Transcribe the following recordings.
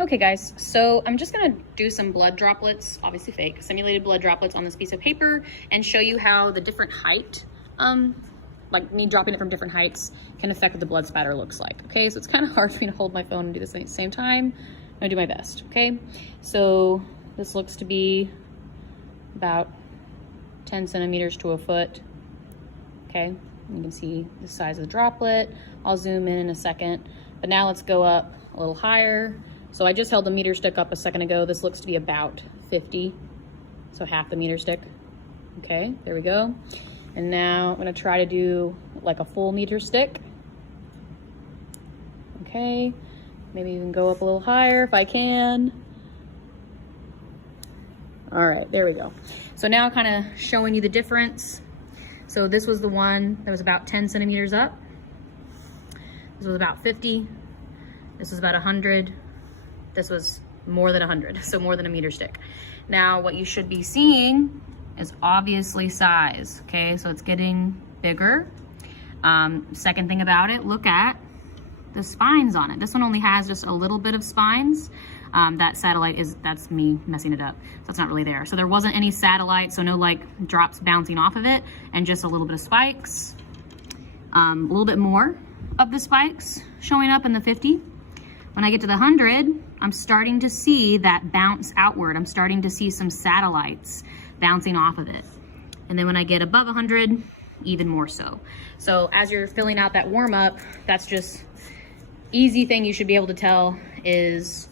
Okay guys, so I'm just gonna do some blood droplets, obviously fake, simulated blood droplets on this piece of paper and show you how the different height, like me dropping it from different heights can affect what the blood spatter looks like, okay? So it's kind of hard for me to hold my phone and do this at the same time. I'm gonna do my best, okay? So this looks to be about 10 centimeters to a foot, okay? You can see the size of the droplet. I'll zoom in a second, but now let's go up a little higher. So I just held the meter stick up a second ago. This looks to be about 50, so half the meter stick. Okay, there we go. And now I'm gonna try to do like a full meter stick. Okay, maybe even go up a little higher if I can. All right, there we go. So now kind of showing you the difference. So this was the one that was about 10 centimeters up. This was about 50. This was about 100. This was more than 100, so more than a meter stick. Now what you should be seeing is obviously size, okay? So it's getting bigger. Second thing about it, look at the spines on it. This one only has just a little bit of spines. That satellite that's me messing it up. So it's not really there. So there wasn't any satellite, so no like drops bouncing off of it, and just a little bit of spikes. A little bit more of the spikes showing up in the 50. When I get to the 100, I'm starting to see that bounce outward. I'm starting to see some satellites bouncing off of it. And then when I get above 100, even more so. So as you're filling out that warm up, that's just easy thing you should be able to tell is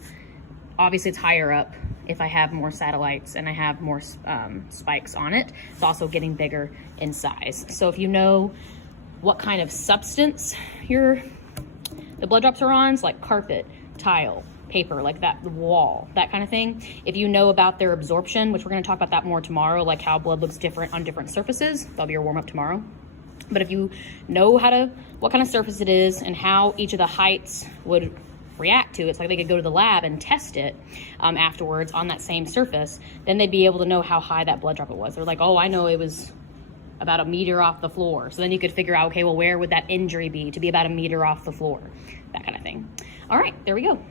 obviously it's higher up if I have more satellites and I have more spikes on it. It's also getting bigger in size. So if you know what kind of substance the blood drops are on, it's like carpet, tile, paper, like that, the wall, that kind of thing. If you know about their absorption, which we're gonna talk about that more tomorrow, like how blood looks different on different surfaces, that'll be your warm up tomorrow. But if you know what kind of surface it is and how each of the heights would react to it, it's like they could go to the lab and test it afterwards on that same surface, then they'd be able to know how high that blood droplet was. They're like, oh, I know it was about a meter off the floor. So then you could figure out, okay, well, where would that injury be to be about a meter off the floor? That kind of thing. All right, there we go.